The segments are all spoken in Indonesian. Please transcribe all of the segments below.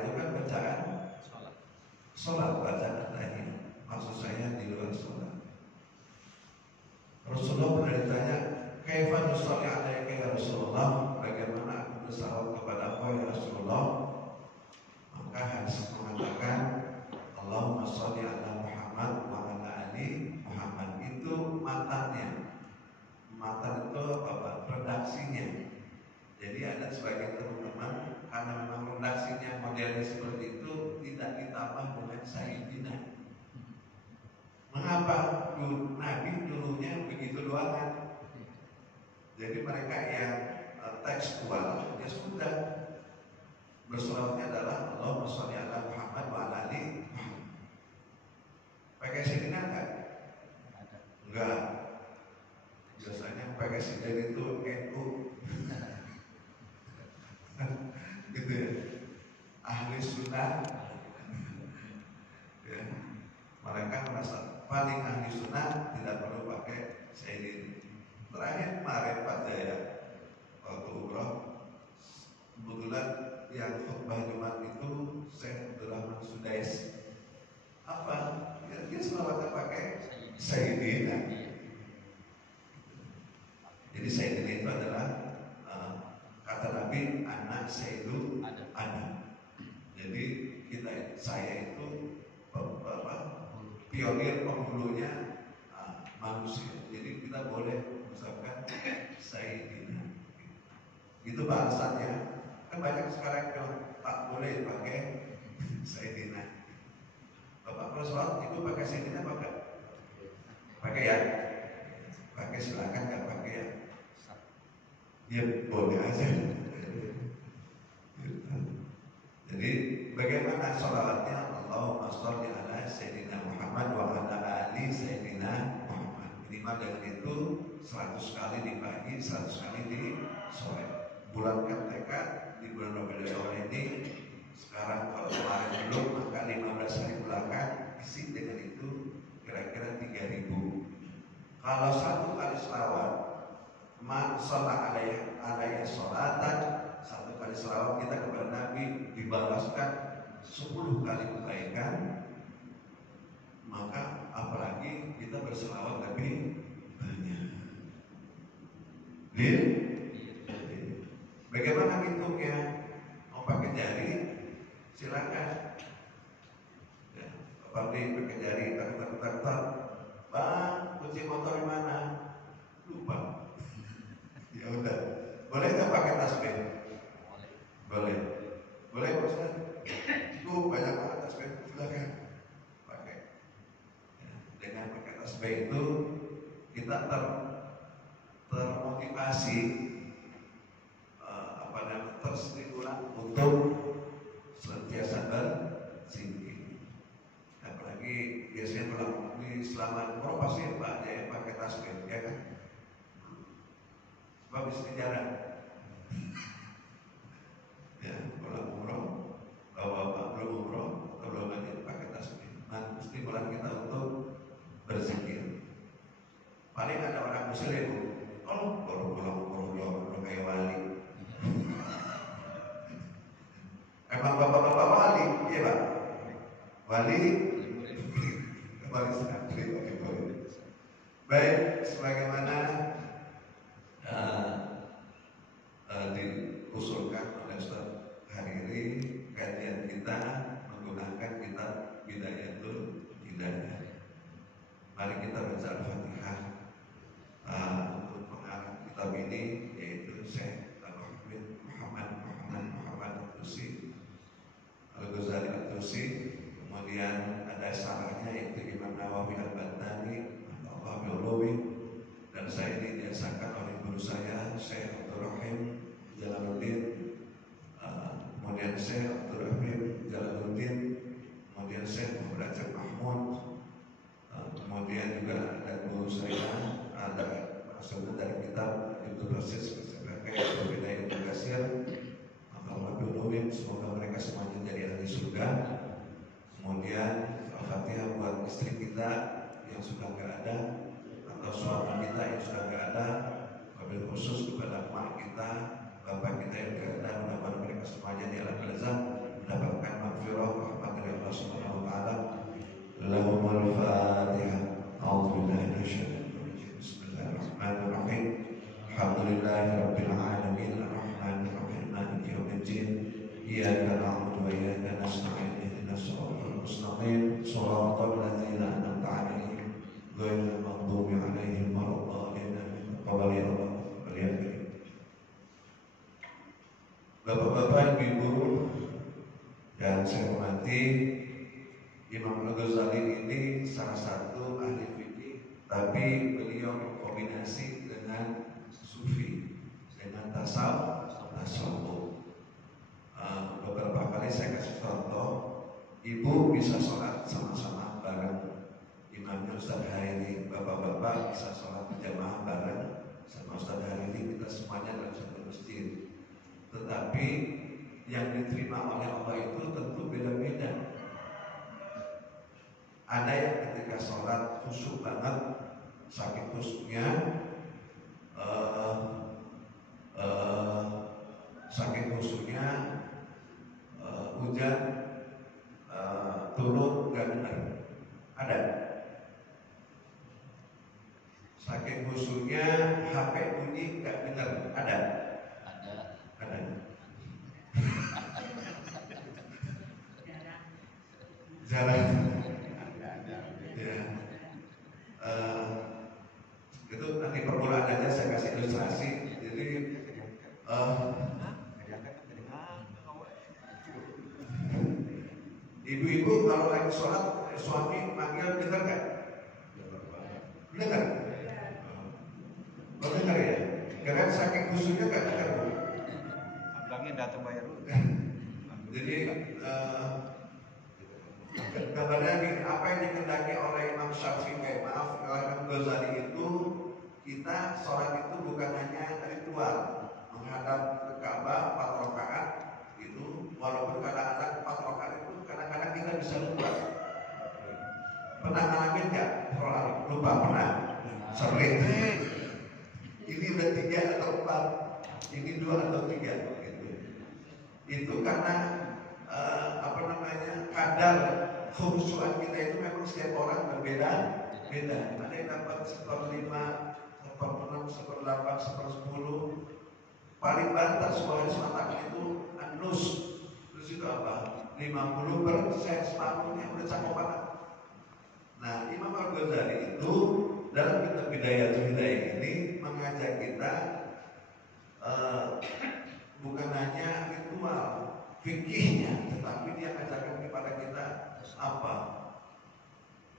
itu kan bacaan sholat, bacaan tadi. Maksud saya di luar sholat. Rasulullah pernah ditanya, kaifa nusalli alaika ya Rasulullah, bagaimana aku bersalawat kepada engkau ya Rasulullah? Maka hadis mengatakan, Allahumma sholli ala Muhammad wa ala ali Muhammad. Itu matanya. Matan itu apa? Redaksinya. Jadi ada sebagian teman-teman karena memang redaksinya modelnya seperti itu, tidak ditambah dengan sayyidina. Mengapa Nabi dulunya begitu doang kan? Jadi mereka yang tekstual ya sudah berselawatnya adalah Allahumma sholli ala Muhammad wa ala ali Muhammad. Pakai sayyidina enggak? Enggak. Biasanya pakai sayyidina itu NU. Gitu ya. Ahli sunnah. Ya. Mereka merasa paling ahli sunnah, tidak perlu pakai sayyidina. Terakhir kemarin Pak Jaya waktu umroh, kebetulan yang khutbah Jumat itu Syekh Abdul Rahman Sudais. Apa? Ya, dia selawatnya pakai sayyidina. Jadi sayyidina itu adalah kata Nabi, anak Sayyidu Adam. Jadi saya itu pionir penghulunya manusia. Jadi kita boleh mengucapkan sayyidina. Itu bahasanya. Kan banyak sekarang yang tak boleh pakai sayyidina. Bapak kalau sholat itu pakai sayyidina apa enggak? Pakai ya? Pakai silakan, nggak pakai ya? Ya boleh aja. Jadi bagaimana sholawatnya? Allahumma sholli ala Sayyidina Muhammad wa ala ali Sayyidina Muhammad. Minimal dengan itu 100 kali di pagi, 100 kali di sore. Bulatkan tekad di bulan Rabiul Awal ini. Sekarang kalau kemarin belum, maka 15 hari belakang isi dengan itu kira-kira 3.000. Kalau 1 kali selawat, man sholat alaihi sholatan, 1 kali selawat kita kepada Nabi dibalaskan 10 kali kebaikan, maka apalagi kita berselawat lebih banyak. Bagaimana hitungnya? Mau pakai jari? Silakan. Ya, pakai jari, tak. Bang, kunci motor di mana? Lupa. Ya udah. Boleh nggak pakai tasbih? Boleh. Boleh Ustaz? Itu banyak banget tasbih. Silakan pakai. Ya, dengan pakai tasbih itu kita termotivasi, terstimulan untuk senantiasa berzikir. Apalagi biasanya kalau di selamat umroh pasti Pak Jaya pakai tasbih, ya kan? Sebab bisa jalan. Ya, kalau umroh, bapak belum umroh atau belum haji pakai tasbih. Nah, stimulan kita untuk berzikir. Paling ada orang muslim, kalau baru pulang umroh kayak wali. Emang bapak-bapak wali, iya Pak? Wali santri. Baik, sebagaimana diusulkan oleh Ustaz hari ini, kajian kita menggunakan kitab Bidayatul Hidayah. Mari kita baca Al-Fatihah untuk pengarang kitab ini, yaitu Syekh Muhammad Al-Tusi Al-Ghazali Al-Tusi. Kemudian ada syarahnya yaitu Imam Nawawi Al-Bantani dan saya ini diajarkan oleh guru saya Syekh Abdul Rahim Jalaluddin, kemudian Syekh Abdul Rahim Jalaluddin, kemudian Syekh Muhammad Aceh Mahmud, kemudian juga ada guru saya, ada maksudnya dari kitab Ibnu Basis sebagai Bidayah Kasir. Semoga mereka semuanya jadi ahli surga. Kemudian Al-Fatihah buat istri kita yang sudah nggak ada, atau suami kita yang sudah nggak ada, wabil khusus kepada emak kita, bapak kita yang nggak ada. Mudah-mudahan mereka semuanya di alam barzakh mendapatkan iyyaka na'budu wa iyyaka nasta'in ihdinas siratal mustaqim siratal ladzina an'amta 'alaihim ghairil maghdubi 'alaihim waladdallin. Qabali Allah waliyadin. Bapak-bapak, ibu-ibu yang saya hormati, Imam Al-Ghazali ini salah satu ahli fikih, tapi beliau berkombinasi dengan sufi, dengan tasawuf. Beberapa kali saya kasih contoh, ibu bisa sholat sama-sama bareng imamnya Ustaz Hairi, bapak-bapak bisa sholat berjamaah bareng sama Ustaz Hairi, kita semuanya dalam satu masjid. Tetapi yang diterima oleh Allah itu tentu beda-beda. Ada yang ketika sholat khusyuk banget, saking khusyuknya, hujan turun gak benar. Ada. Saking khusyuknya HP bunyi gak benar. Ada. Jarang. Ya. Itu nanti permulaan aja saya kasih ilustrasi. Jadi ibu-ibu kalau lagi sholat suami manggil dengar gak? Dengar? Oh dengar ya? Karena saking khusyuknya gak dengar. Bilangnya datang bayar dulu. Jadi gambarnya ini, apa yang dikehendaki oleh Imam Syafi'i, maaf, oleh Imam Ghazali itu, kita sholat itu bukan hanya ritual menghadap ke Ka'bah 4 rakaat itu, walaupun kadang-kadang 4 rakaat itu kadang-kadang kita bisa lupa. Pernah ngalamin nggak? Lupa pernah? Sering. Ini udah 3 atau 4, ini 2 atau 3 gitu. Itu karena kadar khusyuan kita itu memang setiap orang berbeda-beda. Ada yang dapat 1/5, 1/6, 1/8, 1/10. Paling banter suara semata itu anus. Terus itu apa? 50% sepatunya udah cakep banget. Nah, Imam Al-Ghazali itu dalam kitab Bidayatul Hidayah ini mengajak kita bukan hanya ritual fikihnya, tetapi dia ajarkan kepada kita apa?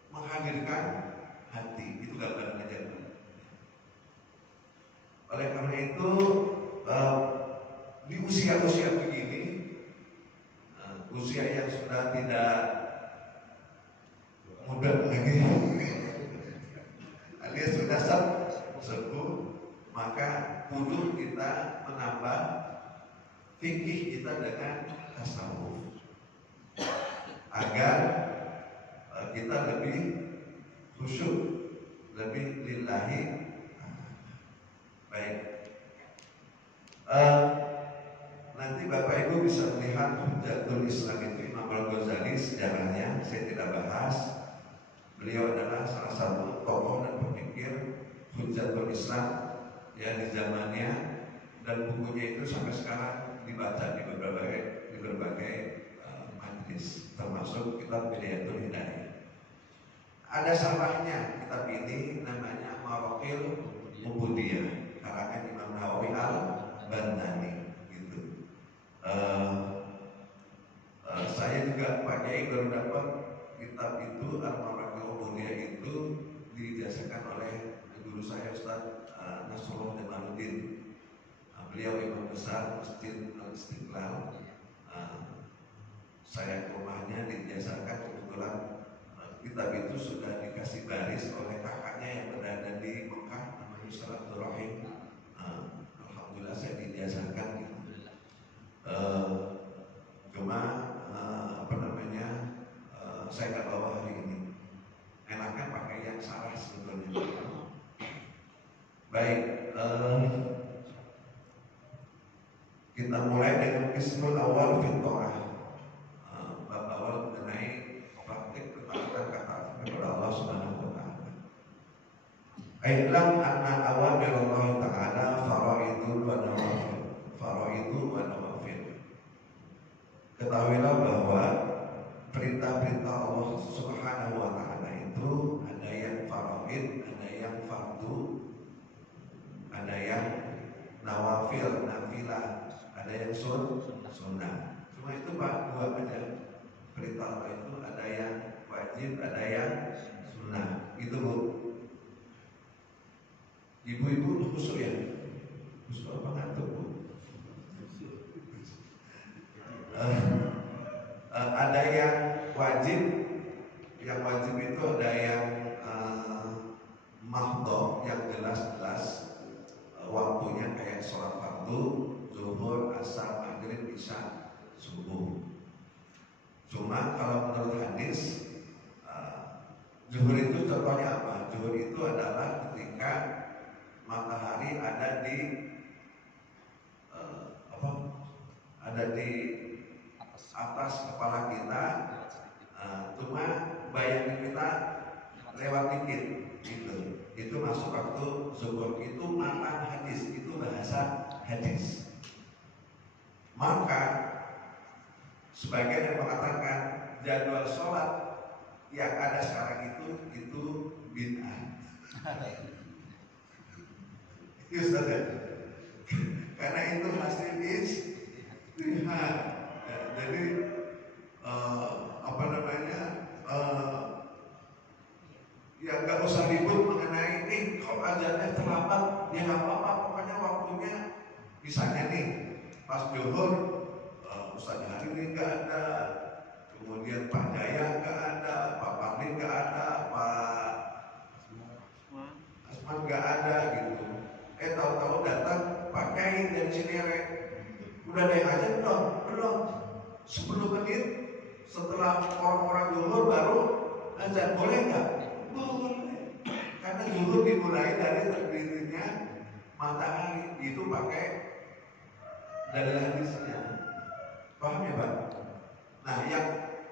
Menghadirkan hati. Itu gambaran ajaran. Oleh karena itu di usia-usia begini, usia yang sudah tidak muda lagi, alias sudah sepuh, maka perlu kita menambah fikih kita dengan tasawuf agar kita lebih khusyuk, lebih lillahi. Baik, nanti Bapak Ibu bisa melihat Hujjatul Islam itu Imam Al-Ghazali, sejarahnya saya tidak bahas. Beliau adalah salah satu tokoh dan pemikir Hujjatul Islam ya di zamannya, dan bukunya itu sampai sekarang dibaca di berbagai majelis, termasuk kitab Bidayatul Hidayah. Ada salahnya kitab ini namanya Maraqil Ubudiyah, karangan Imam Nawawi Al-Bantani gitu. Saya juga Pak Kiai baru dapat kitab itu, Al-Maraqil Ubudiyah itu dijazakan oleh guru saya Ustaz Nasrullah Jamaluddin. Beliau imam besar Masjid Al-Istiqlal. Saya ke rumahnya dijazakan, kebetulan kitab itu sudah dikasih baris oleh kakaknya yang berada di Mekah, namanya Ustaz Abdul Rahim. Alhamdulillah saya dijazakan gitu. Cuma saya nggak bawa hari ini. Enaknya pakai yang salah sebetulnya. Baik, kita mulai dengan Qismul Awal Fit Ta'ah. Bab awal mengenai praktik ketaatan kepada Allah Subhanahu wa taala. Ailam anna awamir Allah taala faraidun wa nawafil. Faraidun wa nawafil. ketahuilah bahwa perintah-perintah Allah Subhanahu wa Ta'ala itu ada yang faraid, ada yang fardu, ada yang nawafil, nafilah, ada yang sunnah. Cuma itu dua aja. Perintah Allah itu ada yang wajib, ada yang sunnah. Itu Bu. Ibu-ibu khusyuk ya? Khusyuk apa ngantuk Bu? Ada yang wajib itu ada yang mahdhah, yang jelas-jelas waktunya kayak sholat fardu, zuhur, asar, maghrib, isya, subuh. Cuma kalau menurut hadis, zuhur itu contohnya apa? Zuhur itu adalah ketika matahari ada di ada di atas kepala kita, cuma bayangan kita lewat dikit gitu. Itu masuk waktu zuhur. Itu matan hadis, itu bahasa hadis. Maka sebagian yang mengatakan jadwal sholat yang ada sekarang itu bid'ah. Itu saja. Karena itu hasil istihad. Jadi ya nggak usah ribut mengenai ini. Kalau azannya terlambat, ya nggak apa-apa. Pokoknya waktunya, misalnya nih pas zuhur, Ustaz hari ini nggak ada, kemudian Pak Jaya nggak ada, Pak Parli nggak ada, Pak Asman nggak ada gitu. Tahu-tahu datang Pak Kiai dari Cinere, udah ada yang aja belum 10 menit setelah orang-orang zuhur baru azan, boleh nggak? Boleh, karena zuhur dimulai dari terbitnya matahari. Itu pakai dari hadisnya, paham ya Pak? Nah, yang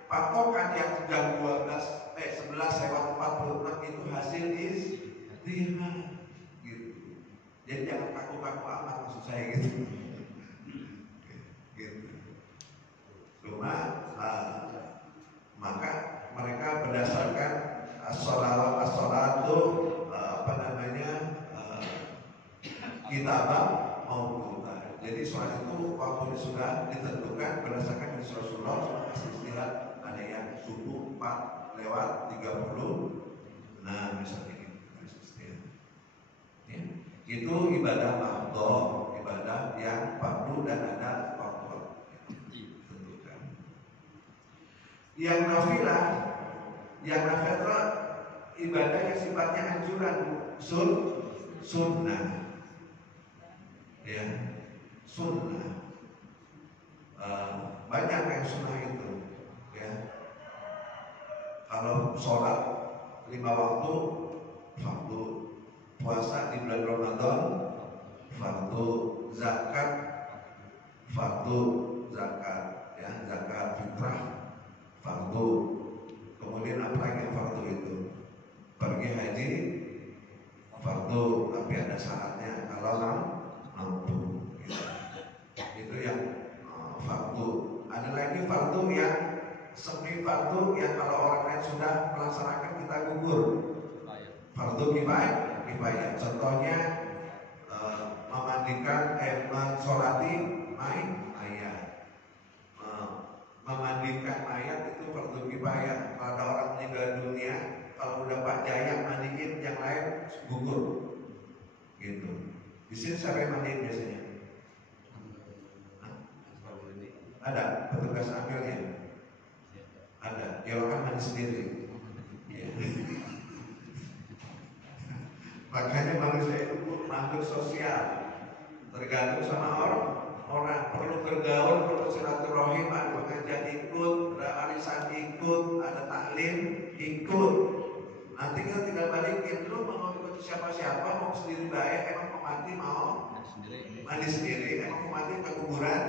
patokan yang jam 11:46 itu hasil istihad gitu. Jadi jangan kaku-kaku amat, maksud saya gitu. Cuma maka mereka berdasarkan as-salatu kitabah mauquta. Jadi sholat itu waktunya sudah ditentukan berdasarkan hadis Rasulullah. Istihad ada yang subuh 4:30. Nah, misalnya gitu istihad. Ya. Itu ibadah mahdhah, ibadah yang fardu dan ada waktu ditentukan. Yang nafilah ibadah yang sifatnya anjuran, sunnah. Ya, sunnah. Banyak yang sunnah itu. Ya. Kalau sholat 5 waktu fardu, puasa di bulan Ramadan fardu, zakat fardu, ya, zakat fitrah fardu. Kemudian apa lagi yang fardu itu? Pergi haji fardu, tapi ada syaratnya kalau mampu. Gitu. Itu yang fardu. Ada lagi fardu yang semi fardu yang kalau orang lain sudah melaksanakan kita gugur. Fardu kifayah. Contohnya memandikan, mensolati mayat. Memandikan mayat itu fardu kifayah. Kalau ada orang meninggal dunia, kalau udah Pak Jaya mandiin, yang lain gugur. Gitu. Di sini siapa yang mandiin biasanya? Ada petugas ambilnya. Ada. Ya kan mandi sendiri. Ya. Makanya manusia itu makhluk sosial, tergantung sama orang. Perlu bergaul, perlu silaturahim, ada pengajian ikut, ada arisan ikut, ada taklim ikut. Nanti kita tinggal balikin, lu mau ikut siapa-siapa, mau sendiri baik, emang pemati mau mandi sendiri, emang pemati ke kuburan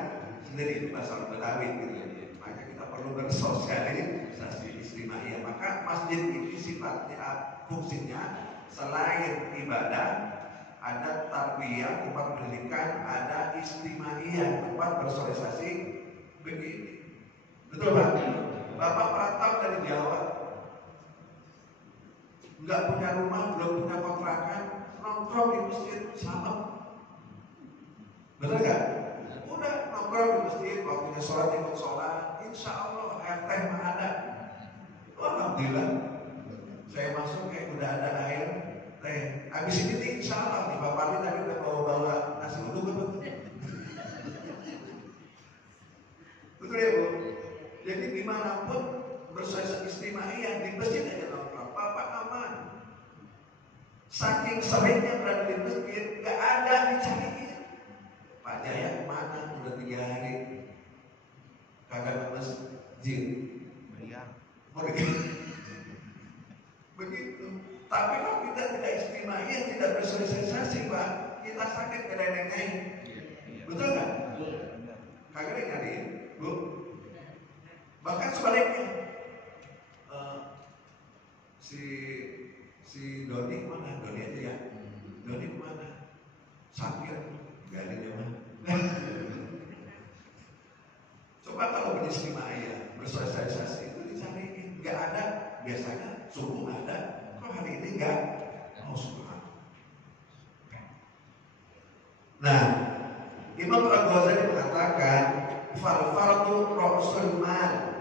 sendiri, bahasa Betawi gitu. Maka kita perlu bersosialisasi istimewa. Maka masjid ini sifatnya, fungsinya selain ibadah, ada tarbiyah, tempat pendidikan, ada istimewa, tempat bersosialisasi begini. sholat, insya Allah air teh mah ada. Alhamdulillah, saya masuk kayak udah ada air teh. Habis ini nih, insya Allah nih Bapak ini tadi udah bawa nasi uduk betul. Betul ya Bu? Jadi dimanapun bersuasana istimewa di masjid aja nongkrong, Bapak aman. Saking seringnya berada di masjid, gak ada dicariin. Pak Jaya kemana? Udah 3 hari kagak ke masjid. Begitu. Tapi kalau kita tidak istimewa, tidak bersosialisasi Pak, kita sakit ke neneknya. Betul nggak? Kagak nyariin, Bu. Bahkan sebaliknya, si Doni mana? Doni aja ya. Doni kemana? Sakit, gak ada nyaman. Coba kalau beristimewa, bersosialisasi itu dicariin, gak ada. Biasanya subuh ada, kok hari ini gak? Oh subhanallah. Nah, Imam Al-Ghazali mengatakan, fal-fardu ra'sul mal.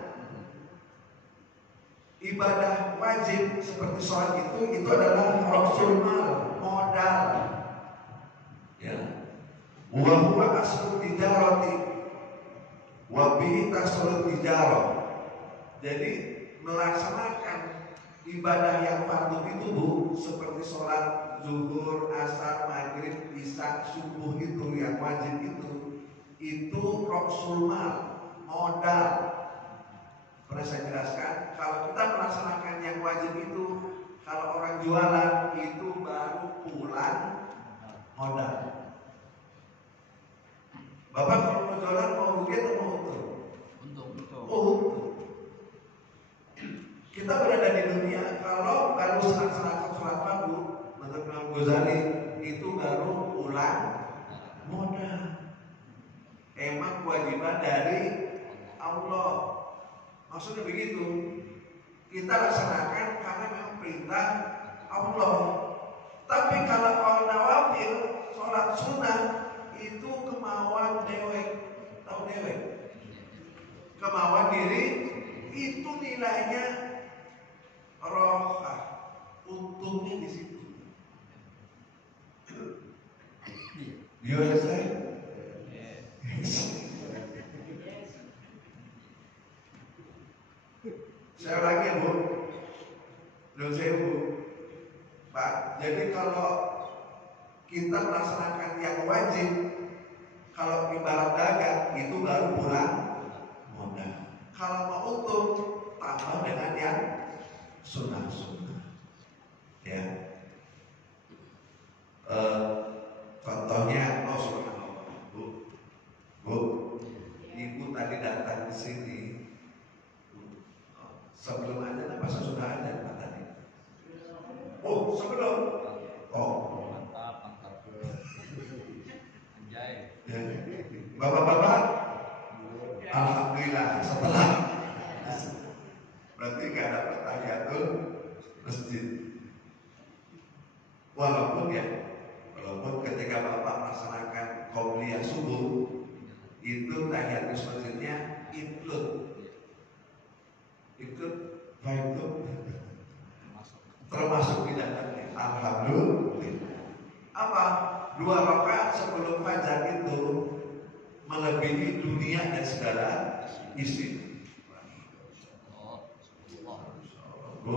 Ibadah wajib seperti sholat itu adalah ra'sul mal, modal. Ya. Wa huwa aslu tijarati wa bihi tasawwur tijarah. Jadi melaksanakan ibadah yang fardu itu Bu, seperti sholat zuhur, asar, maghrib, isya, subuh itu yang wajib itu ra'sul mal, modal. Pernah saya jelaskan, kalau kita melaksanakan yang wajib itu, kalau orang jualan itu baru pulang modal. Bapak kalau mau jualan mau rugi atau mau untung? Untung. Kita berada di dunia, kalau baru melaksanakan sholat fardu, menurut Imam Ghazali itu baru pulang modal. Emang kewajiban dari Allah. Maksudnya begitu. Kita laksanakan karena memang perintah Allah. Tapi kalau orang nawafil, sholat sunnah itu kemauan dewek. Tahu dewek? Kemauan diri itu nilainya rohah. Untungnya di situ. You understand? Saya lagi ya Bu, menurut saya Bu, Pak. Jadi kalau kita melaksanakan yang wajib, kalau ibarat dagang itu baru pulang modal. Kalau mau untung, tambah dengan yang sunnah-sunnah. Ya. Contohnya, oh subhanallah, Bu, Ibu tadi datang ke sini. Sebelum ada apa sudah ada Pak tadi? Oh sebelum. Oh mantap. Anjay. Ya. Bapak-bapak, alhamdulillah setelah berarti gak ada tahiyatul masjid. Walaupun ketika Bapak melaksanakan qabliyah subuh itu tahiyatul masjidnya include. Ikut baik itu termasuk di dalamnya. Alhamdulillah. Apa? 2 rakaat sebelum fajar itu melebihi dunia dan segala isi. Bu,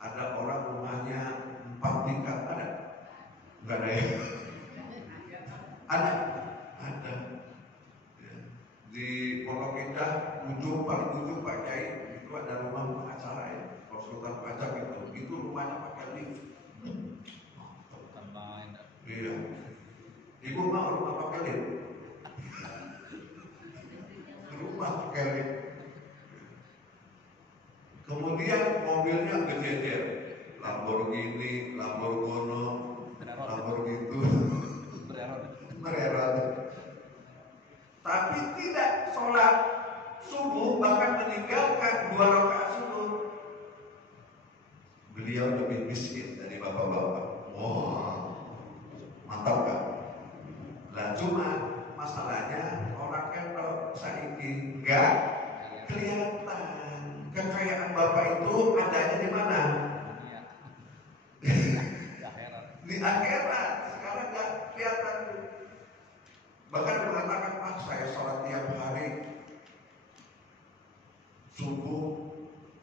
ada orang rumahnya 4 tingkat ada? Enggak ada ya? Ada. Di Pondok Indah paling ujung Pak Kiai itu ada rumah acara ya, konsultan pajak itu rumahnya pakai lift. Iya. Ibu mau rumah pakai lift? Rumah pakai lift. Kemudian mobilnya gede-gede, Lamborghini, Lamborghini itu mererot. Tapi tidak sholat subuh, bahkan meninggalkan 2 rakaat subuh. Beliau lebih miskin dari bapak-bapak. Wah, mantap kan? Lah cuma masalahnya orang ketok saiki enggak kelihatan. Kekayaan Bapak itu adanya di mana? Di akhirat. Sekarang enggak kelihatan. Bahkan mengatakan, saya sholat tiap hari, subuh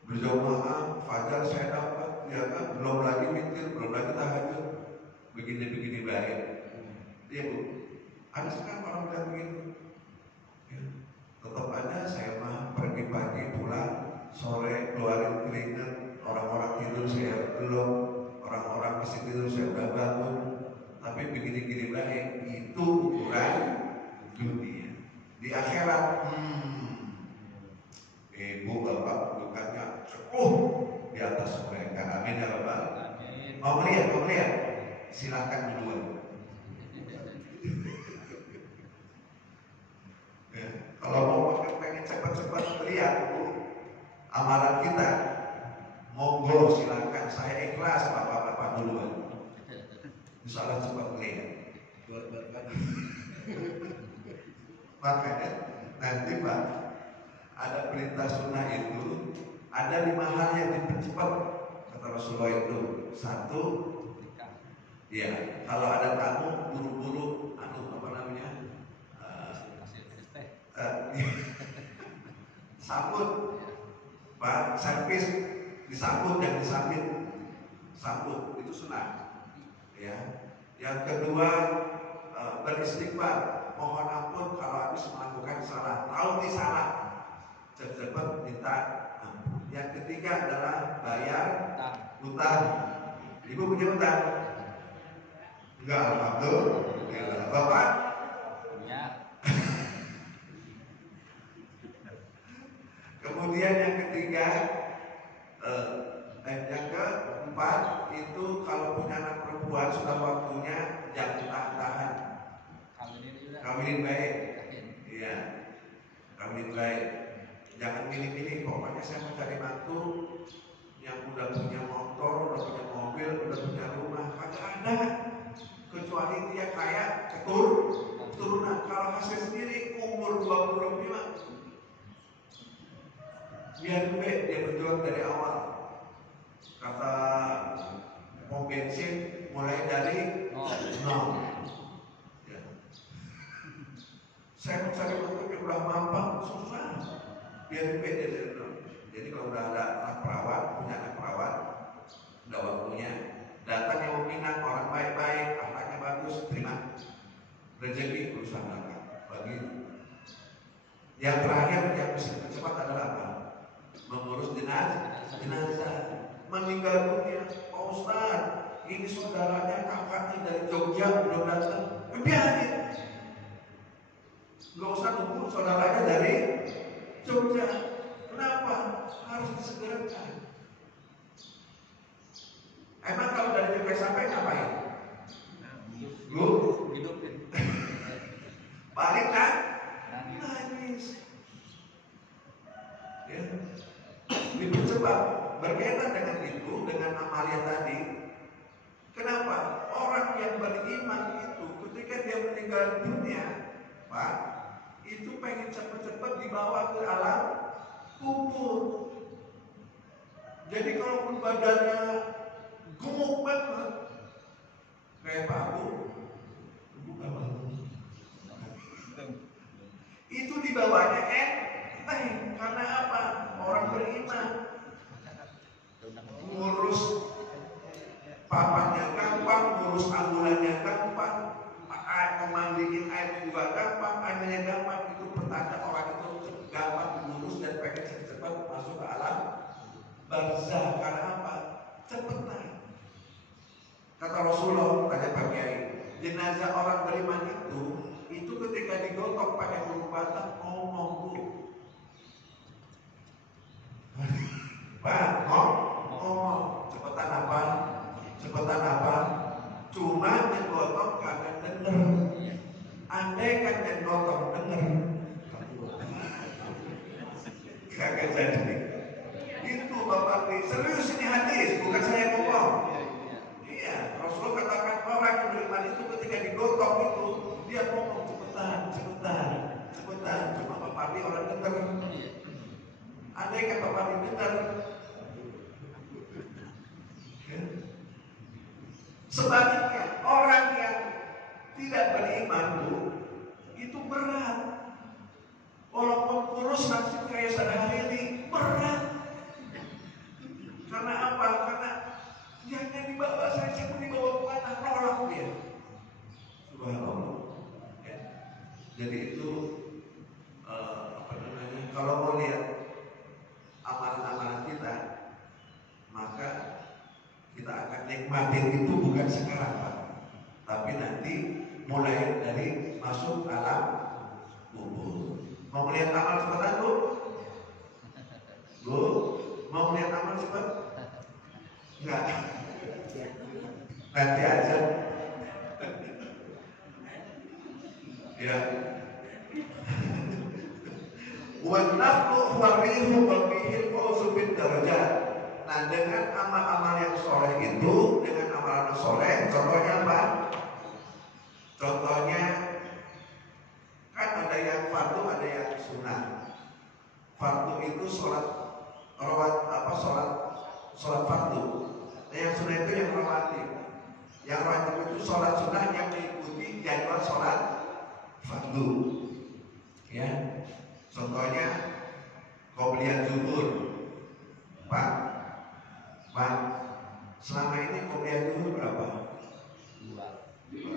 berjamaah, fajar saya dapat, ya kan? Belum lagi witir, belum lagi tahajud, begini baik. Iya Bu, ada sekarang orang bilang begitu. Ya. Tetap aja saya mah pergi pagi pulang sore keluarin keringat, orang-orang tidur saya belum, orang-orang masih tidur saya udah bangun. Tapi begini baik, itu ukuran dunia. Di akhirat, ibu bapak bukannya sepuh di atas mereka. Amin ya Rabbal. Mau melihat? Silakan duluan. Ya, kalau mau pengen cepat-cepat lihat amalan kita, monggo silakan. Saya ikhlas bapak-bapak duluan. Insya Allah cepat lihat. Makanya nanti Pak, ada perintah sunnah itu, ada 5 hal yang dipercepat kata Rasulullah itu. 1, ya kalau ada tamu buru-buru, sambut, Pak, servis disambut dan disambit, sambut itu sunnah. Ya. Yang kedua, beristighfar, mohon ampun kalau habis melakukan salah, tahu salah, cepat minta ampun. Yang ketiga adalah bayar utang. Ibu punya utang? Enggak, alhamdulillah. Bapak? Punya. Kemudian yang ketiga, yang keempat itu kalau punya anak perempuan sudah waktunya jangan tahan-tahan. Kawinin baik. Iya. Kawinin baik. Jangan pilih-pilih, pokoknya saya mau cari mantu yang udah punya motor, udah punya mobil, udah punya rumah. Kagak ada. Kecuali dia kaya keturunan. Kalau hasil sendiri umur 20 lebih mah biar dia berjuang dari awal. Kata pom bensin mulai dari nol. Ya. Saya mencari waktu yang udah mampang susah. Biar dia dari nol. Jadi kalau udah ada anak perawat, punya anak perawat, udah waktunya datang yang meminang orang baik-baik, akhlaknya bagus, terima rezeki berusaha bagi. Yang terakhir yang bisa cepat adalah apa? Mengurus jenazah. Meninggal dunia, Pak Ustaz, ini saudaranya kakaknya dari Jogja belum datang. Biarin, nggak usah nunggu saudaranya dari Jogja. Kenapa? Harus disegerakan. Emang kalau dari Jogja sampai ngapain? Hidupin. Balik kan? Nangis. Ya. Dipercepat. Berkaitan dengan itu, dengan amalia tadi. Kenapa? Orang yang beriman itu ketika dia meninggal dunia, Pak, itu pengen cepat-cepat dibawa ke alam kubur. Jadi kalau badannya gemuk banget, kayak Pak Abu, itu dibawanya enteng. Karena apa? Orang beriman. Ngurus papannya gampang, ngurus ambulannya gampang, memandiin air juga gampang, airnya gampang. Itu pertanda orang itu gampang diurus dan pengen cepat masuk ke alam barzah. Karena apa? Cepetan. Kata Rasulullah, tanya Pak Kiai, jenazah orang beriman itu ketika digotong pakai bulu batang ngomong Bu. Pak, ngomong cepetan apa? Cuma yang gotong kagak denger. Andai kan yang gotong denger, kagak jadi. Itu Bapak nih, serius ini hadis, bukan saya ngomong. Iya, Rasul katakan orang yang beriman itu ketika digotong itu dia ngomong cepetan. andai kata paling benar. Ya. Sebaliknya orang yang tidak beriman itu berat. Walaupun kurus masih kayak sehari ini berat. Karena apa? Karena jangan dibawa saja pun dibawa kemana, nolak dia. Subhanallah. Ya. Jadi itu kalau mau lihat amalan-amalan kita, maka kita akan nikmatin itu bukan sekarang, Pak, tapi nanti mulai dari masuk alam kubur. Mau melihat amal cepetan, Bu? Bu, mau melihat amal cepat? Enggak. Nanti aja. Ya. Wa naflu warihu wa bihil fawzu bid darajat. Nah, dengan amal-amal yang soleh itu, dengan amalan soleh, contohnya apa? Contohnya kan ada yang fardu, ada yang sunnah. Fardu itu sholat fardu. Nah, yang sunnah itu yang rawatib. Yang rawatib itu sholat sunnah yang mengikuti jadwal sholat fardu. Ya, contohnya qobliyah zuhur. Pak, selama ini qobliyah zuhur berapa? 2.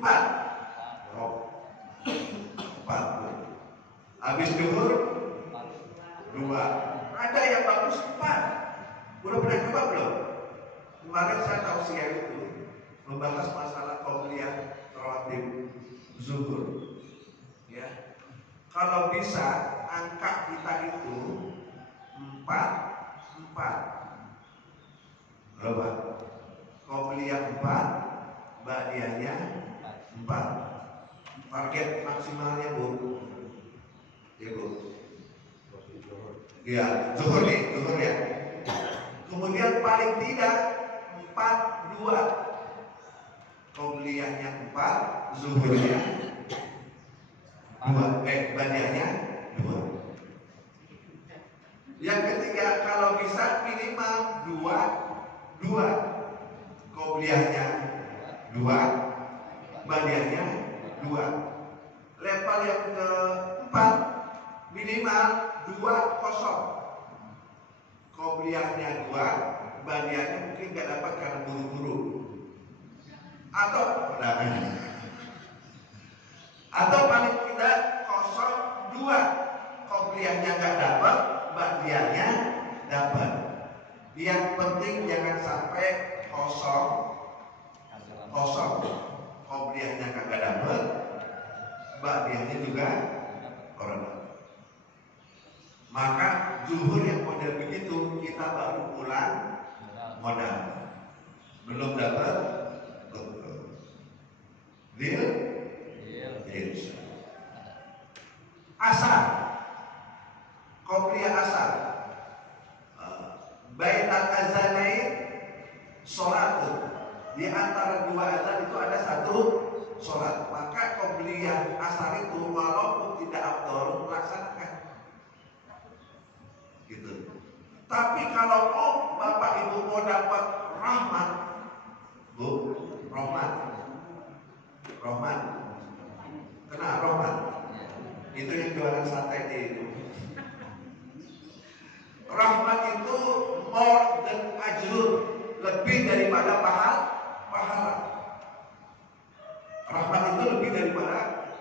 4. Oh, 4. Habis zuhur 2. Ada yang bagus 4. Udah pernah coba belum? Kemarin saya tausiah itu membahas masalah qobliyah rawatib zuhur. Ya, kalau bisa angka kita itu 4. Berapa? Qobliyah 4, ba'diyahnya 4. Target maksimalnya, Bu. Ya, Bu. Ya, zuhur ya. Kemudian paling tidak 4-2. Qobliyahnya 4, zuhurnya 2, ba'diyahnya 2. Yang ketiga, kalau bisa minimal 2. Qobliyahnya 2, ba'diyahnya 2. Level yang keempat minimal 2 kosong. Qobliyahnya 2, ba'diyahnya mungkin nggak dapat karena buru-buru. Atau paling tidak kosong 2. Qobliyahnya nggak dapat, ba'diyahnya dapat. Yang penting jangan sampai kosong. Qobliyahnya kagak dapat, ba'diyahnya juga orang dapat. Maka zuhur yang model begitu kita baru pulang modal. Belum dapat deal. Asar, qobliyah asar. Bainal azanain sholat. Di antara 2 azan itu ada 1 sholat. Maka qobliyah asar itu walaupun tidak afdol, laksanakan. Gitu. Tapi kalau Bapak Ibu mau dapat rahmat, Bu, rahmat. Kena rahmat. Itu yang jualan sate di itu. Rahmat itu more than ajrun, lebih daripada pahala. Rahmat itu lebih daripada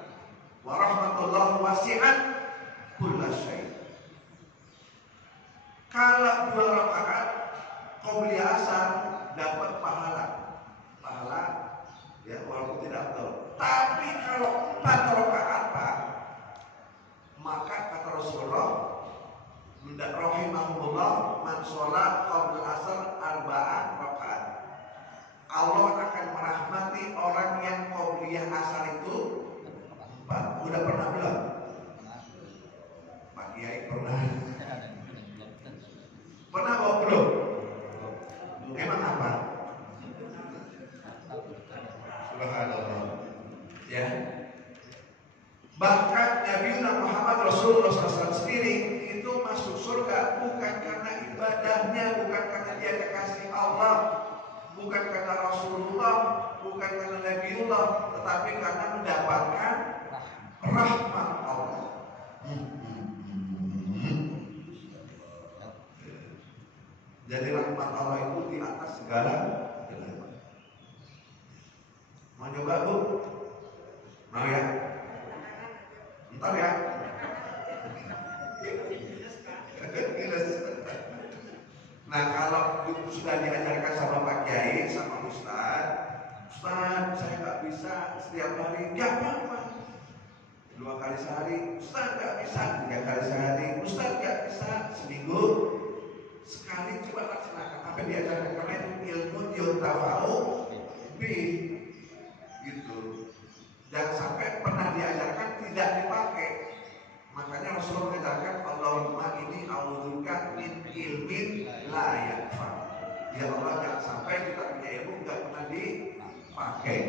wa rahmatullah wasi'at kullasyai. Kalau 2 rakaat qobliyah asar dapat pahala ya, walaupun tidak betul. Tapi kalau 4 rakaat, Pak, maka kata Rasulullah, rahimahullah, man sholat qabla asar 4 rakaat. Allah akan merahmati orang yang qobliyah asar itu 4. Udah pernah belum? Pak Kiai pernah. Pernah bawa belum? Emang apa? Subhanallah. Ya. Bahkan Nabi Muhammad Rasulullah SAW sendiri itu masuk surga bukan karena ibadahnya, bukan karena dia kekasih Allah, bukan karena Rasulullah, bukan karena Nabiullah, tetapi karena mendapatkan rahmat Allah. Jadi rahmat Allah itu di atas segala. Mau coba Bu? Mau ya? Ntar ya. Nah kalau sudah diajarkan sama Pak Kiai, sama Ustaz, saya nggak bisa setiap hari, nggak apa-apa. 2 kali sehari, Ustaz nggak bisa 3 kali sehari, Ustaz nggak bisa seminggu sekali, coba laksanakan apa yang diajarkan, karena itu ilmu yuntafa'u bi gitu. Jangan sampai pernah diajarkan tidak dipakai. Makanya Rasulullah mengajarkan Allahumma ini a'udzubika min ilmin la yanfa. Ya Allah, jangan sampai kita punya ilmu nggak pernah dipakai.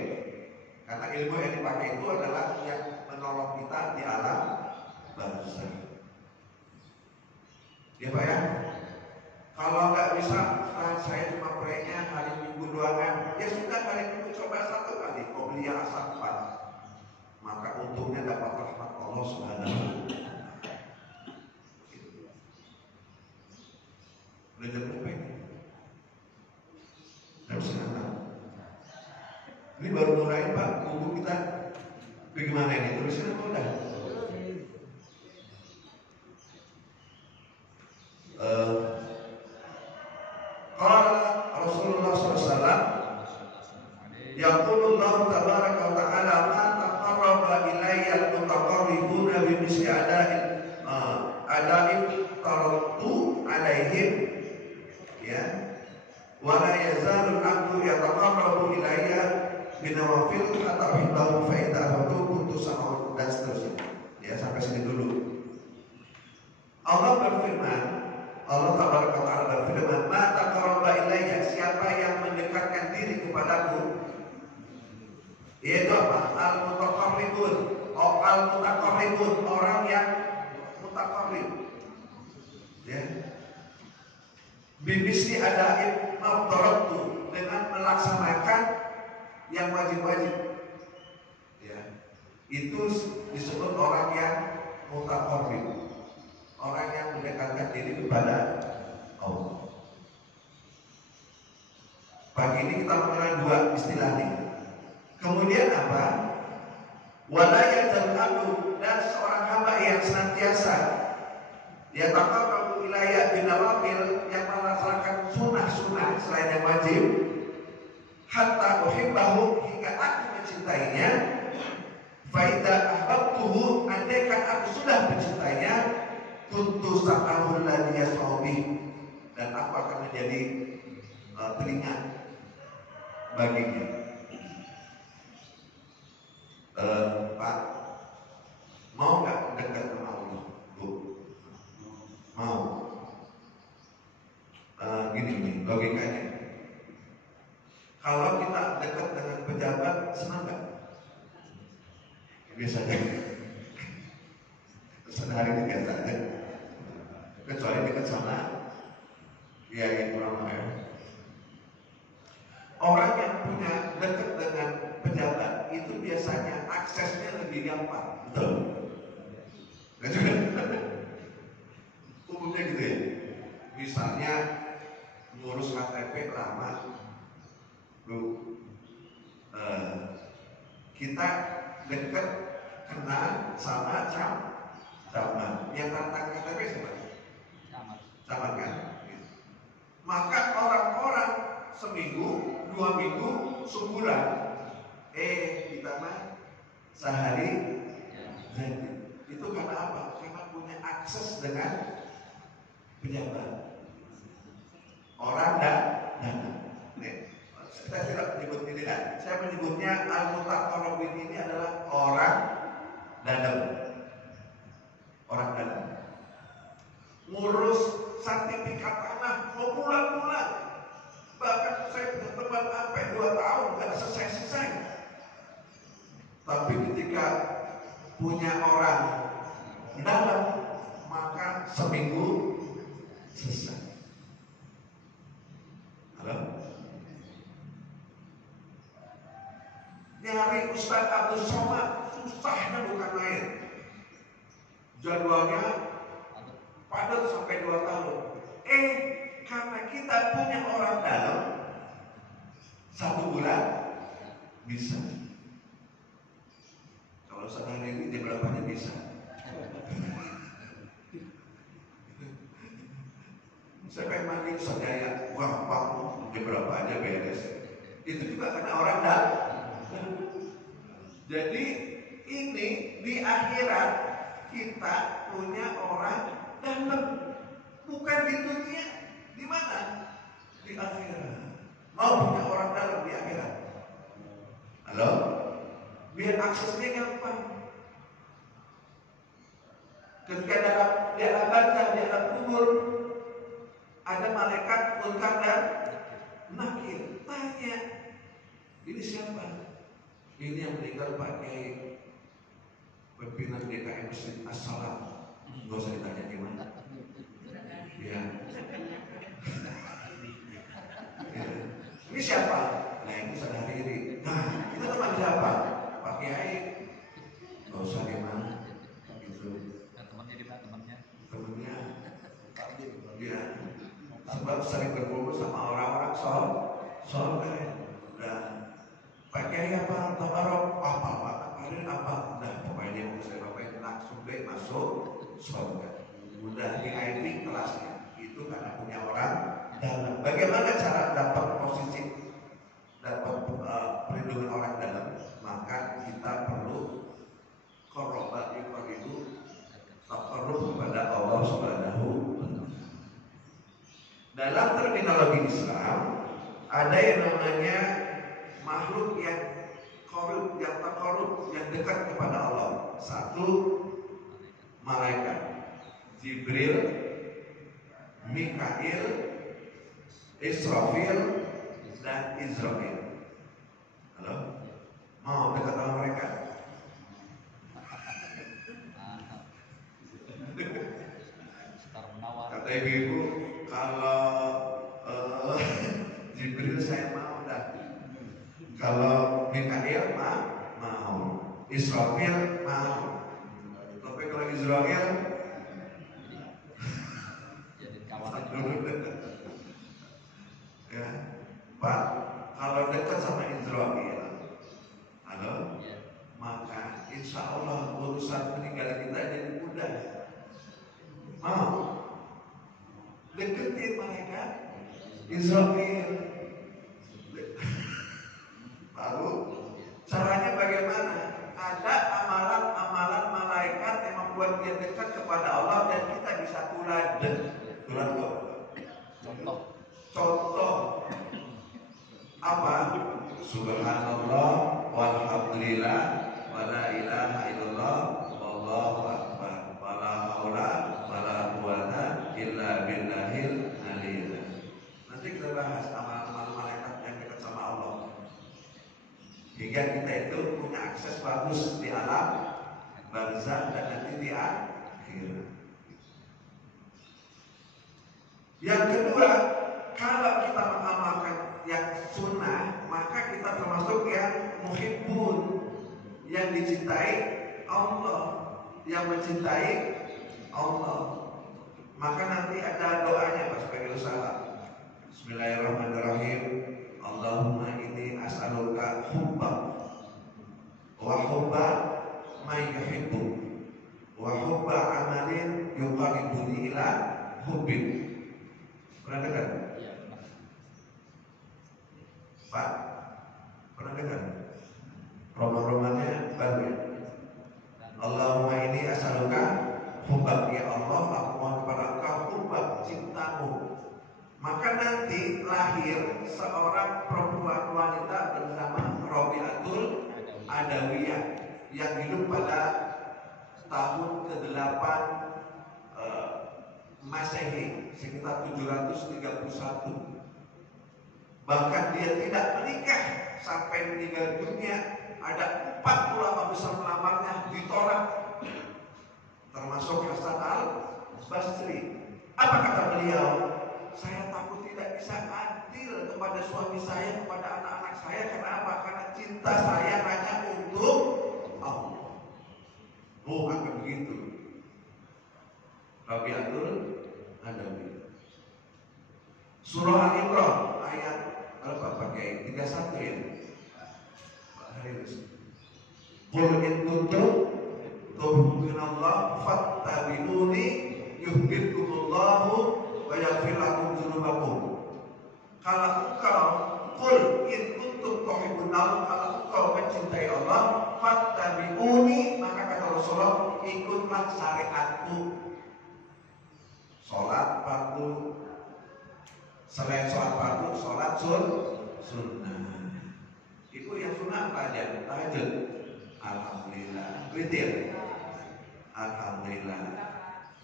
Karena ilmu yang dipakai itu adalah yang menolong kita di alam barzakh. Ya Pak ya. Kalau nggak bisa, saya cuma praynya hari Minggu doangan. Ya sudah, hari Minggu coba 1 kali. Qobliyah asar 4. Maka untungnya dapat rahmat Allah Subhanahu wa taala. Udah jam berapa ini? Jam 9. Ini baru mulai Pak, buku kita bagaimana ini? Tulisan apa udah? Qala Rasulullah SAW, yaqulullahu tabaraka wa ta'ala, ma taqarraba ilayya al-mutaqarribuna bi misli adain tarattu alaihim, ya, wa la yazalu al-'abdu yataqarrabu ilayya binawafil hatta uhibbahu fa idza ahbabtu kuntu sam'ahu, dan seterusnya. Ya, sampai sini dulu. Allah berfirman, Allah tabaraka wa ta'ala berfirman, ma taqarraba ilayya, siapa yang mendekatkan diri kepadaku, yaitu apa? Al-mutaqarribun, al-mutaqarribun, orang yang mutaqarrib, ya, bimisli adain mafdaratu, dengan melaksanakan yang wajib-wajib, ya, itu disebut orang yang mutaqarrib, orang yang mendekatkan diri kepada Allah. Pagi ini kita mengenal 2 istilah ini. Kemudian apa? Walayatul abdu, dan seorang hamba yang senantiasa yataqarrabu ilayya binawafil, yang melaksanakan sunnah-sunnah selain yang wajib, hatta uhibbahu, hingga aku mencintainya, fa idza ahbabtuhu, andaikan aku sudah mencintainya, kuntu sam'ahu alladhi yasma'u bih, dan aku akan menjadi telinga baginya. Pak, mau nggak dekat sama Allah, Bu? Mau? Gini logikanya. Kalau kita dekat dengan pejabat, senang nggak? Biasanya sehari ini biasa aja. Kecuali dekat sama kiai ulama ya. Orang yang punya dekat dengan pejabat itu biasanya aksesnya lebih gampang, betul? Umumnya gitu ya. Misalnya ngurus KTP lama, kita dekat kenal sama camat, yang tentang KTP siapa? Camat kan? Maka orang-orang seminggu, 2 minggu, sebulan, kita mah sehari. Itu karena apa? Karena punya akses dengan pejabat. Orang dan saya tidak menyebut ini kan. Saya menyebutnya al-mutaqarribin ini adalah orang dalam. Orang dalam. Ngurus sertifikat tanah berbulan-bulan. Bahkan saya punya teman sampai 2 tahun nggak selesai. Tapi ketika punya orang dalam, maka seminggu selesai. Halo? Nyari Ustaz Abdul Somad susahnya bukan main. Jadwalnya padat sampai 2 tahun. Karena kita punya orang dalam, 1 bulan bisa. Kalau sehari ini jam berapanya bisa? Saya pengen mandi Sajaya, gampang, jam berapa aja beres. Itu juga karena orang dalam. Jadi ini di akhirat kita punya orang dalam, bukan di dunia. Di mana? Di akhirat. Mau punya orang dalam di akhirat. Halo? Biar aksesnya gampang. Ketika di alam barzah, di alam kubur, ada malaikat Munkar dan Nakir. Tanya, ini siapa? Ini yang meninggal pakai pimpinan DKM Masjid As-Salam. Gak usah ditanya gimana. Ya. Ini siapa? Nah, itu sadar diri. Nah, itu teman siapa? Pak Kiai. Gak usah gimana. Gitu. Temannya di mana temannya? Temennya. Ya. Sebab sering berkumpul sama orang-orang soleh. Dan Pak Kiai apa? Tabarok apa? Pak Karin apa? Nah, pokoknya dia mau saya bapak langsung deh masuk surga. Udah di ID kelasnya. Itu karena punya orang dalam. Bagaimana cara dapat posisi, dapat perlindungan orang dalam? Maka kita perlu korobat itu takarruf kepada Allah Subhanahu wa Ta'ala. Dalam terminologi Islam ada yang namanya makhluk yang korup, yang takarruf, yang dekat kepada Allah. 1, malaikat Jibril, Mikail, Israfil, dan Israel. Halo? Mau dekat sama mereka? Kata ibu, kalau Jibril saya mau dah. Kalau Mikail mau. Israfil mau. Tapi kalau Israel ya, Pak, kalau dekat sama Israel, halo, maka insya Allah urusan meninggal kita jadi mudah. Mau deketin mereka Israel. Lalu caranya bagaimana? Ada amalan-amalan malaikat yang membuat dia dekat kepada Allah dan kita bisa tuladan. Contoh apa? Subhanallah walhamdulillah wala ilaha illallah wallahu akbar wala haula wala quwata illa billahil aliyil. Nanti kita bahas amalan malaikat yang dekat sama Allah, hingga kita itu punya akses bagus di alam barzah dan nanti di akhirat. Yang kedua, kalau kita mengamalkan yang sunnah, maka kita termasuk yang muhibbun, yang dicintai Allah, yang mencintai Allah. Maka nanti ada doanya pas sebagai usaha. Bismillahirrahmanirrahim. Allahumma inni as'aluka hubbak wa hubba man yuhibbu wa hubba amalin yuqarribuni ila hubbik. Pernah dengar? Pak, pernah dengar? Roman-romannya baru ya? Allahumma ini as'aluka hubbak, ya Allah, aku mohon kepada engkau hubbak, cintamu. Maka nanti lahir seorang perempuan wanita bernama Rabi'atul Adawiyah yang hidup pada tahun ke-8 Masehi, sekitar 731. Bahkan dia tidak menikah sampai meninggal dunia. Ada 4 ulama besar melamarnya, ditolak termasuk Hasan al-Basri. Apa kata beliau? Saya takut tidak bisa adil kepada suami saya, kepada anak-anak saya. Kenapa? Karena cinta saya hanya untuk Allah. Oh, akan begitu. Rabi'atul Adawi. Surah Al-Imran ayat berapa pakai 31 ya? Pak Haris. Qul in kuntum tuhibbunallah fattabi'uni yuhibbukumullahu wa yaghfir lakum dzunubakum. Kalau engkau qul in kuntum tuhibbunallah, kalau engkau mencintai Allah, fattabi'uni, maka kata Rasulullah, ikutlah syariatku. Sholat fardu, selain sholat fardu, sholat sunnah. Itu yang sunnah apa aja? Tahajud, alhamdulillah. Witir, alhamdulillah.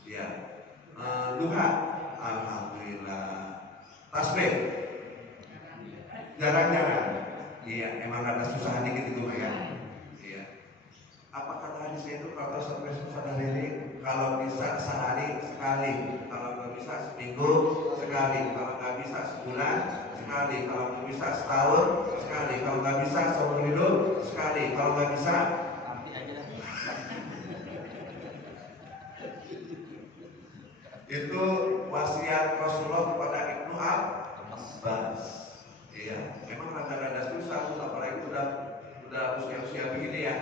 Ya, duha, alhamdulillah. Tasbih, jarang-jarang. Iya, emang ada susah dikit itu ya. Iya. Apa kata hadis itu? Kalau sampai susah dari kalau bisa sehari sekali, kalau nggak bisa seminggu sekali, kalau nggak bisa sebulan sekali, kalau nggak bisa setahun sekali, kalau nggak bisa seumur hidup sekali, kalau nggak bisa itu wasiat Rasulullah kepada Ibnu Abbas. Iya, memang rada-rada susah, apalagi udah usia-usia begini ya.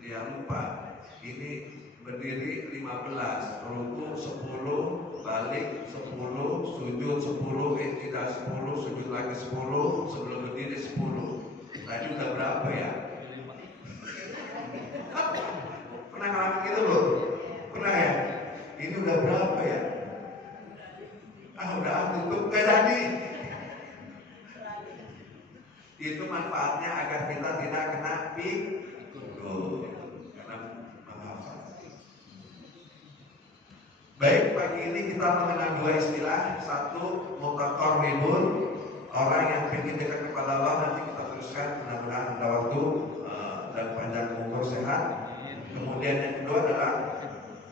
Dia lupa. Ini berdiri 15, ruku 10, balik 10, sujud 10, tidak 10, sujud lagi 10, sebelum berdiri 10. Tadi udah berapa ya? Pernah ngalamin gitu loh? Pernah ya? Ini udah berapa ya? Udah tutup gak jadi. Itu manfaatnya agar kita tidak kena pikul. Baik, pagi ini kita mengenal dua istilah. Satu, mutaqarribun, orang yang ingin dekat kepada Allah. Nanti kita teruskan, mudah-mudahan ada waktu dan panjang umur sehat. Kemudian yang kedua adalah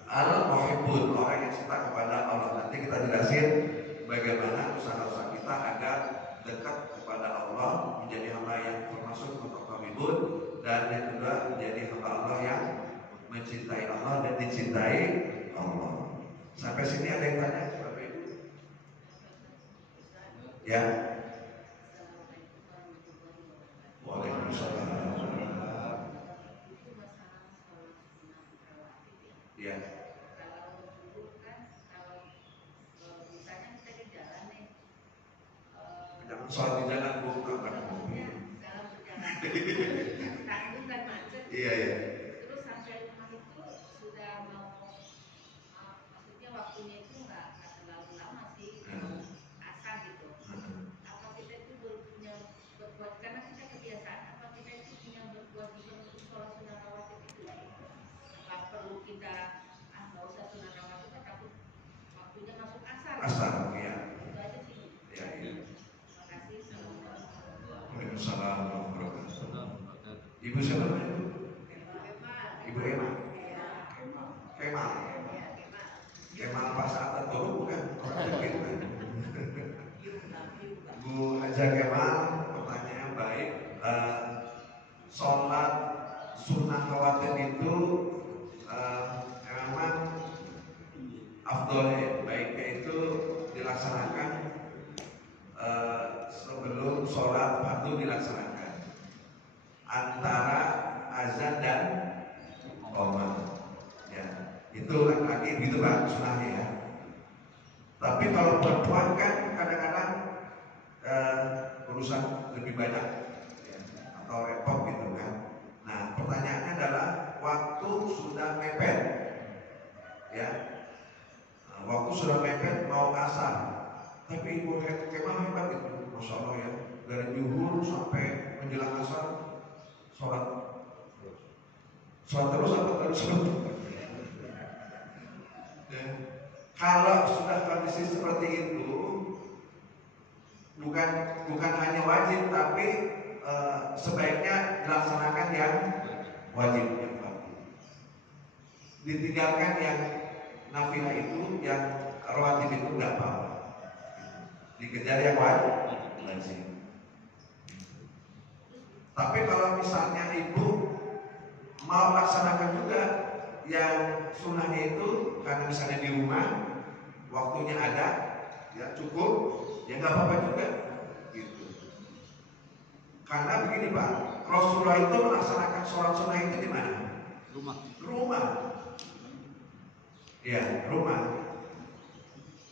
al-muhibbun, orang yang cinta kepada Allah. Nanti kita jelasin bagaimana usaha-usaha kita agar dekat kepada Allah, menjadi hamba yang termasuk mutaqarribun, dan yang kedua menjadi hamba Allah yang mencintai Allah dan dicintai Allah. Sampai sini ada yang tanya, Bapak Ibu? Ya. Waalaikumsalam. Ya. Jangan sholat di jalan, bukan mobil. Iya, iya. Terus sampai rumah itu sudah mau, maksudnya waktunya itu nggak terlalu lama sih, asal gitu. Apa kita itu punya berbuat, karena kita kebiasaan, apa kita itu punya berkewajiban untuk sholat sunnah rawatib itu? Apa perlu kita nggak usah sunnah rawatib, takut waktunya masuk asar? Asar, ya. Itu aja sih. Ya, ya. Terima kasih. Waalaikumsalam warahmatullahi wabarakatuh. Ibu siapa namanya? Ibu Emma. Kemal. Kemal Pak Saat Tolu bukan? Bu Haja Kemal, pertanyaannya baik. Sholat sunnah khawatir itu memang afdolnya, baiknya itu dilaksanakan sebelum sholat fardu dilaksanakan, antara azan dan qomat. Ya, itu laki-laki gitu Pak sunnahnya ya. Tapi kalau perempuan kan kadang-kadang urusan lebih banyak ya, atau repot gitu kan. Nah, pertanyaannya adalah waktu sudah mepet, ya. Nah, waktu sudah mepet mau asar, tapi Ibu Kemal hebat gitu, Masya Allah ya. Dari zuhur sampai menjelang asar sholat terus atau terus? Ya. Kalau sudah kondisi seperti itu, bukan hanya wajib, tapi sebaiknya dilaksanakan yang wajib, yang fardu. ditinggalkan yang nafilah itu, yang rawatib itu nggak apa-apa. Dikejar yang wajib. Tapi kalau misalnya ibu mau laksanakan juga yang sunnahnya itu, karena misalnya di rumah waktunya ada, ya cukup, ya nggak apa-apa juga, gitu. Karena begini Pak, Rasulullah itu melaksanakan sholat sunnah itu di mana? Rumah. Ya, rumah.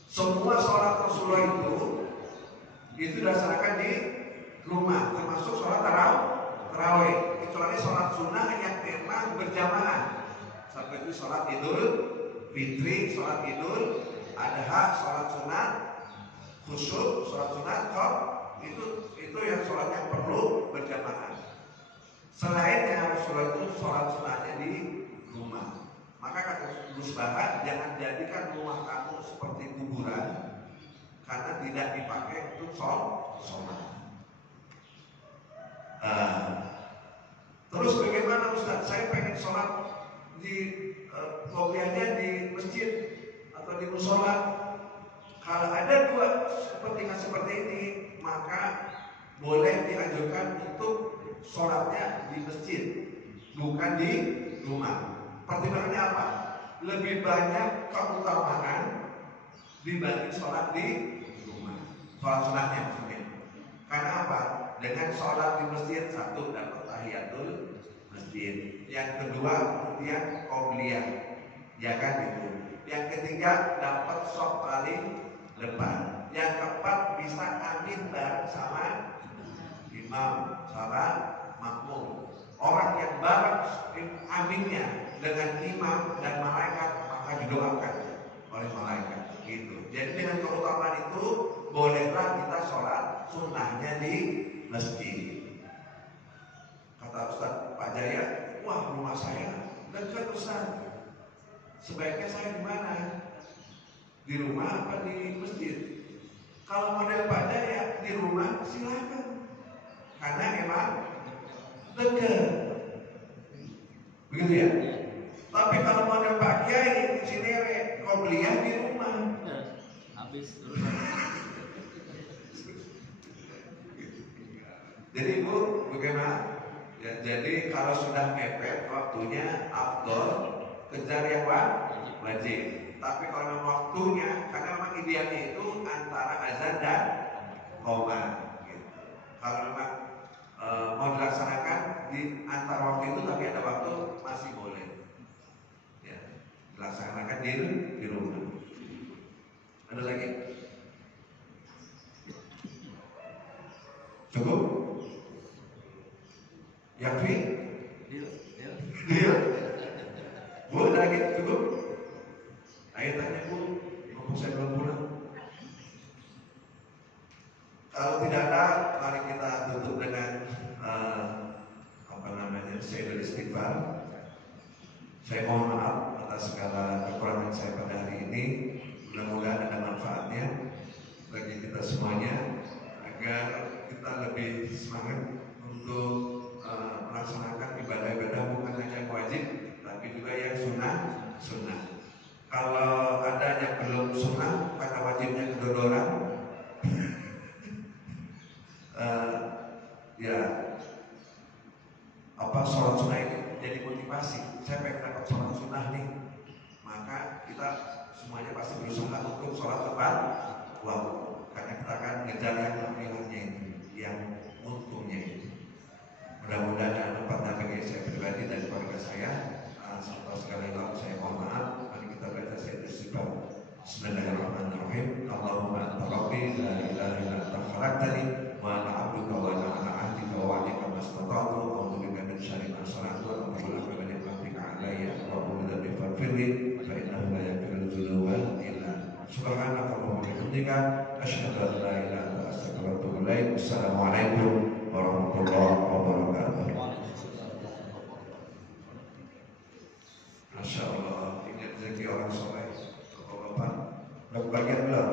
Semua sholat Rasulullah itu dilaksanakan di rumah, termasuk sholat tarawih, kecuali sholat sunnah yang memang berjamaah, seperti sholat Idul Fitri, sholat Idul Adha, sholat sunat khusyuk, sholat sunat itu yang sholat yang perlu berjamaah. Selainnya Rasulullah itu sholat sunatnya di rumah. Maka kata Gus Bahat, jangan jadikan rumah kamu seperti kuburan, karena tidak dipakai untuk sholat. Terus bagaimana Ustaz? Saya pengen sholat di qobliyahnya di masjid atau di musola. Kalau ada dua kepentingan seperti ini, maka boleh dianjurkan untuk sholatnya di masjid, bukan di rumah. Pertimbangannya apa? Lebih banyak keutamaan dibanding sholat di rumah. Sholat sunatnya maksudnya. Karena apa? Dengan sholat di masjid, satu dapat tahiyatul masjid, yang kedua kemudian qobliyah, ya kan itu. Yang ketiga dapat shaf paling depan. Yang keempat bisa amin bareng sama imam, sama makmum. Orang yang bareng aminnya dengan imam dan malaikat maka didoakan oleh malaikat. Gitu. Jadi dengan keutamaan itu bolehlah kita sholat sunnahnya di masjid. Kata Ustaz Pak Jaya, wah rumah saya dekat Ustaz. Sebaiknya saya di mana? Di rumah apa di masjid? Kalau model Pak Jaya di rumah silakan, karena emang dekat. Begitu ya? Tapi kalau model Pak Kiai di Cinere, qobliyah di rumah. Habis. Jadi Bu, bagaimana? Ya, jadi kalau sudah mepet waktunya, afdol kejar yang wajib. Tapi kalau memang waktunya, karena memang idealnya itu antara azan dan qomat. Gitu. Kalau memang mau dilaksanakan di antara waktu itu, tapi ada waktu masih boleh. Ya, dilaksanakan di rumah. Ada lagi? Cukup? Yakfi? Dia? Bu, ada lagi? Cukup? Ayo tanya Bu, mumpung saya belum pulang. Kalau tidak ada, mari kita tutup dengan Sayyidul Istighfar. Saya mohon maaf atas segala kekurangan saya pada hari ini. Mudah-mudahan ada manfaatnya bagi kita semuanya, agar kita lebih semangat untuk melaksanakan ibadah-ibadah bukan hanya yang wajib, tapi juga yang sunnah. Kalau ada yang belum sunnah karena wajibnya kedodoran, ya sholat sunnah ini jadi motivasi. Saya pengen dapat sholat sunnah nih, maka kita semuanya pasti berusaha untuk sholat tepat waktu, karena kita akan ngejar yang nilainya itu, yang untungnya itu. Mudah-mudahan manfaat bagi saya pribadi dan keluarga saya. Sekali lagi saya mohon maaf. Mari kita baca Sayyidul Istighfar. Bismillahirrahmanirrahim. Allahumma anta rabbi la ilaha illa anta khalaqtani wa ana 'abduka wa ana 'ala 'ahdika wa wa'dika mastata'tu wa a'udzu bika min syarri ma sana'tu wa a'udzu bika min ni'matika 'alayya wa a'udzu bika faghfirli fa innahu la yaghfiru dzunuba illa anta. Subhanaka wa bihamdika asyhadu an la ilaha illa anta astaghfiruka wa atubu ilaik. Assalamualaikum warahmatullahi wabarakatuh. Masya Allah, ini rezeki orang soleh. Bapak-bapak, bagian belum?